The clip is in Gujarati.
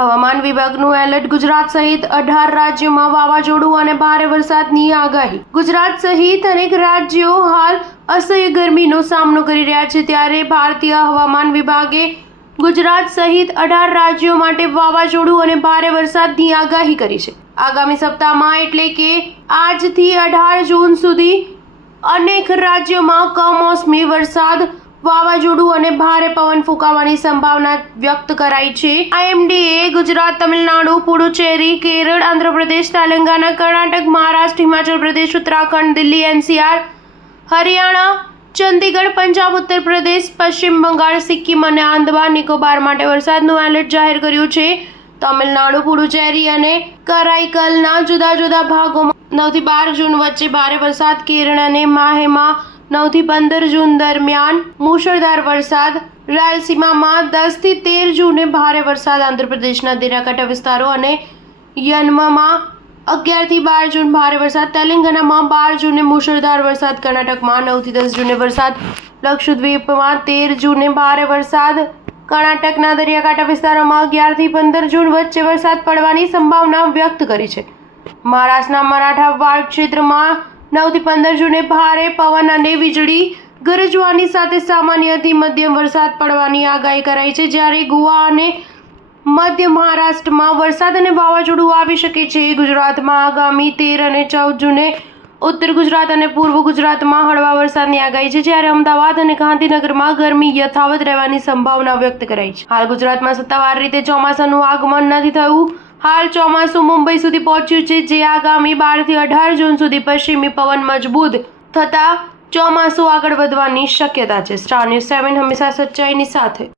હવામાન વિભાગનું એલર્ટ. ગુજરાત સહિત 18 રાજ્યોમાં વાવાઝોડું અને ભારે વરસાદની આગાહી. ગુજરાત સહિત અનેક રાજ્યો હાલ અસહ્ય ગરમીનો સામનો કરી રહ્યા છે, ત્યારે ભારતીય હવામાન વિભાગે ગુજરાત સહિત 18 રાજ્યો માટે વાવાઝોડું અને ભારે વરસાદની આગાહી કરી છે. આગામી સપ્તાહમાં એટલે કે આજથી 18 જૂન સુધી અનેક રાજ્યોમાં કમોસમી વરસાદ, વાવાઝોડું અને ભારે પવન ફૂંકાવાની સંભાવના વ્યક્ત કરાઈ છે. IMDએ ગુજરાત, તમિલનાડુ, પુડુચેરી, કેરળ, આંધ્રપ્રદેશ, તેલંગાના, કર્ણાટક, મહારાષ્ટ્ર, હિમાચલ પ્રદેશ, ઉત્તરાખંડ, દિલ્હી, NCR, હરિયાણા, ચંદીગઢ, પંજાબ, ઉત્તર પ્રદેશ, પશ્ચિમ બંગાળ, સિક્કિમ અને આંદામાન નિકોબાર માટે વરસાદનું એલર્ટ જાહેર કર્યું છે. તમિલનાડુ, પુડુચેરી અને કરાઈકલના જુદા જુદા ભાગોમાં 9 થી 12 જૂન વચ્ચે ભારે વરસાદ, કેરળ અને માહેમાં 9 થી 15 જૂન દરમિયાન મુશળધાર વરસાદ, રાયલસીમામાં 10 થી 13 જૂને ભારે વરસાદ, આંધ્રપ્રદેશના દરિયાકાંઠા વિસ્તારો અને યનમમાં 11 થી 12 જૂન ભારે વરસાદ, તેલંગાનામાં 12 જૂને મુશળધાર વરસાદ, કર્ણાટકમાં 9 થી 10 જૂને વરસાદ, લક્ષદ્વીપમાં 13 જૂને ભારે વરસાદ, કર્ણાટકના દરિયાકાંઠા વિસ્તારોમાં 11 થી 15 જૂન વચ્ચે વરસાદ પડવાની સંભાવના વ્યક્ત કરી છે. મહારાષ્ટ્રના મરાઠાવાડ ક્ષેત્રમાં 9 થી 15 જૂને ભારે પવન અને વીજળી ગરજવાની સાથે સામાન્યથી મધ્યમ વરસાદ પડવાની આગાહી કરાઈ છે, જ્યારે ગોવા અને મધ્ય મહારાષ્ટ્રમાં વરસાદ અને વાવાઝોડું આવી શકે છે. ગુજરાતમાં આગામી 13 અને 14 જૂને ઉત્તર ગુજરાત અને પૂર્વ ગુજરાતમાં હળવા વરસાદની આગાહી છે, જ્યારે અમદાવાદ અને ગાંધીનગરમાં ગરમી યથાવત રહેવાની સંભાવના વ્યક્ત કરાઈ છે. હાલ ગુજરાતમાં સત્તાવાર રીતે ચોમાસાનું આગમન નથી થયું. હાલ ચોમાસું મુંબઈ સુધી પહોંચ્યું છે, જે આગામી 12 થી 18 જૂન સુધી પશ્ચિમી પવન મજબૂત થતા ચોમાસું આગળ વધવાની શક્યતા છે. સ્ટાર ન્યૂઝ 7 હંમેશા સચ્ચાઈની સાથે.